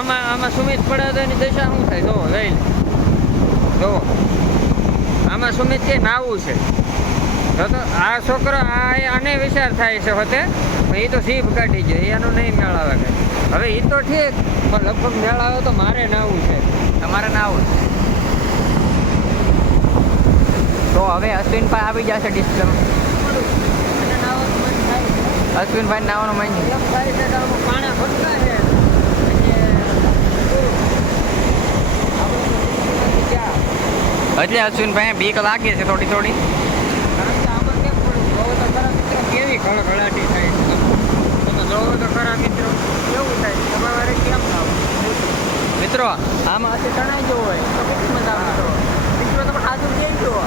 આમાં આમાં સુમિત પડે તો એની દશા શું થાય જોવો લઈ જોવો આમાં સુમિત કે નાવું છે તો આ છોકરો આને વિચાર થાય છે હોતે એ તો જીભ કાઢી ગયો એનું નહીં મેળાવે કંઈ હવે એ તો ઠીક પણ લગભગ મેળાવે તો મારે નાવું છે તમારે નાવું તો હવે અશ્વિનભાઈ આવી જશે ડિસ્ટર્બ અશ્વિનભાઈ નાવાનું મન એમ થાય છે કે આમાં પાણા ભટકા છે એટલે અશ્વિનભાઈ બીક લાગે છે થોડી થોડી કારણ કે આમાં કેમ પડ્યું જોવો તો ખરા મિત્રો કેવી ખળખળાટી થાય તમે જોવો તો ખરા મિત્રો કેવું થાય તમારે કેમ થાવ મિત્રો આમાં હશે તણાઈ જવું હોય તો કેટલી મજા આવે મિત્રો તમે હાજર જઈ જુઓ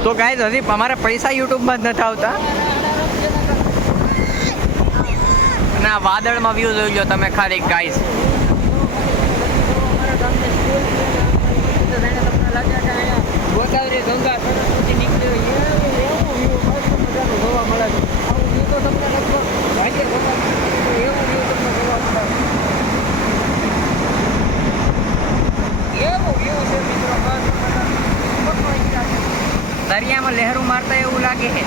તો ગાઈઝ હજી અમારા પૈસા યુટ્યુબમાં જ નથી આવતા અને આ વાદળમાં વ્યૂ જોઈ લો તમે ખાલી ગાઈઝ ગોદાવરી ગંગા સરસ્વતી નીકળી એવું વ્યૂ મસ્ત મજાનું જોવા મળે છે આવું વ્યૂ તો તમને લગભગ ભાગ્ય જોવા મળે એવું વ્યૂ તમને જોવા મળે એવું વ્યૂ છે મિત્રો દરિયામાં લહેરું મારતા એવું લાગે છે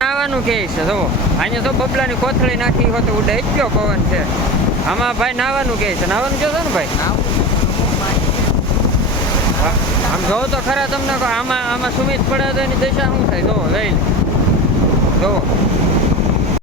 નાવાનું કે છે જો અહીંયા તો બબલાની કોથળી નાખી હોય તો ઉડે એટલો પવન છે આમાં ભાઈ નાવાનું કે છે નાવાનું જો છો ને ભાઈ આમ જોવો તો ખરા તમને આમાં સુમિત પડે તો એની દશા શું થાય જોવો લઈ લે જોવો